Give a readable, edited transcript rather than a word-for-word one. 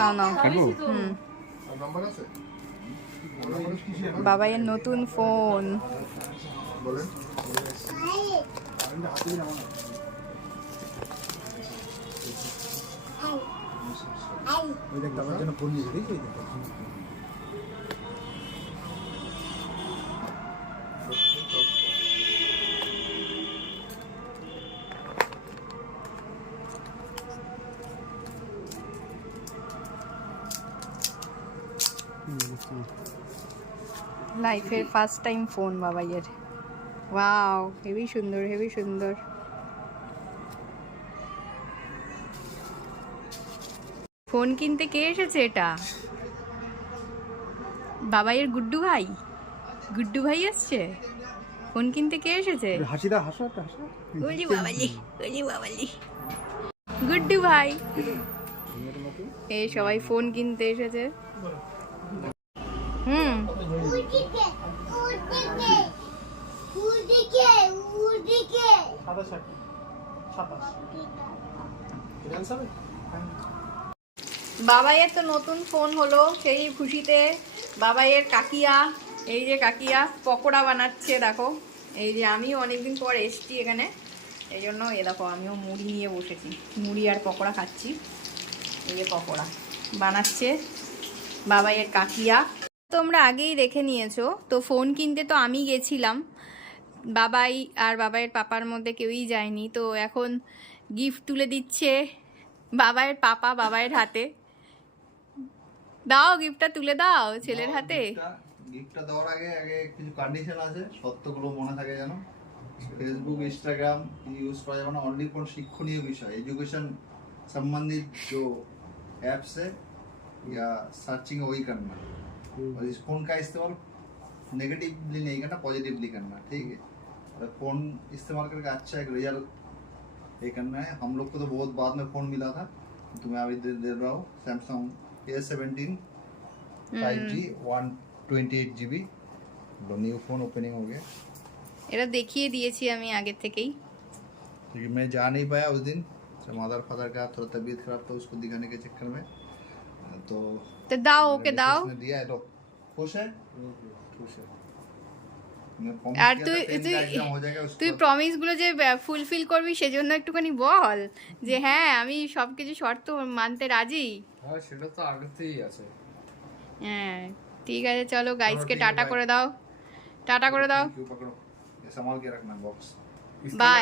নাও বাবাইয়ের নতুন ফোন। লাইফের first time phone বাবাইয়ের। ওয়াও, হেভি সুন্দর, হেভি সুন্দর। ফোন কিনতে কে এসেছে? এটা বাবাইয়ের গুড্ডু ভাই। গুড্ডু ভাই এসছে ফোন কিনতে। কে এসেছে? হাসিদা হাসো একটা হাসো। ওলি বাবালি, ওলি বাবালি, গুড্ডু ভাই। এই সবাই ফোন কিনতে এসেছে। বাবাইয়ের তো নতুন ফোন হলো, সেই খুশিতে বাবাইয়ের কাকিয়া, এই যে কাকিয়া পকোড়া বানাচ্ছে দেখো। এই যে আমিও অনেকদিন পর এসছি এখানে, এই জন্য এ দেখো আমিও মুড়ি নিয়ে বসেছি, মুড়ি আর পকোড়া খাচ্ছি। এই যে পকোড়া বানাচ্ছে বাবাইয়ের কাকিয়া। তোমরা আগেই দেখে নিয়েছো তো। ফোন কিনতে তো আমি গেছিলাম, বাবাই আর বাবাইয়ের পাপার মধ্যে কেউই যায়নি। তো এখন গিফট তুলে দিচ্ছে বাবাইয়ের পাপা বাবাইয়ের হাতে। দাও গিফটটা তুলে দাও ছেলের হাতে। গিফটটা দেওয়ার আগে আগে কিছু কন্ডিশন আছে, শর্তগুলো মনে থাকে যেন। ফেসবুক इंस्टाग्राम यूज करा जाए ना ओनली फॉर शिक्षणीय विषय, एजुकेशन संबंधित जो एप्स है या सर्चिंग वही करना। और इस फोन का इस्तेमाल नेगेटिवली नहीं करना, पॉजिटिवली करना, ठीक है। और फोन इस्तेमाल करके अच्छा एक रिजल्ट ये करना है। हम लोग को तो बहुत बाद में फोन मिला था, तो मैं अभी दे रहा हूँ Samsung A17 5G 128GB new phone opening हो गया। এটা দেখিয়ে দিয়েছি আমি আগে থেকেই। क्योंकि मैं जा नहीं पाया उस दिन, मदर फादर का थोड़ा तबीयत खराब था, उसको दिखाने के चक्कर में। तो দাও ওকে দাও। दिया है तो खुश है। আর তুই প্রমিস গুলো যে ফুলফিল করবি সেজন্য একটুখানি বল যে হ্যাঁ আমি সবকিছু শর্ত মানতে রাজি। হ্যাঁ সেটা তো আগেতেই আছে। হ্যাঁ ঠিক আছে, চলো গাইসকে টাটা করে দাও, টাটা করে দাও, संभाल के रखना बॉक्स। बाय।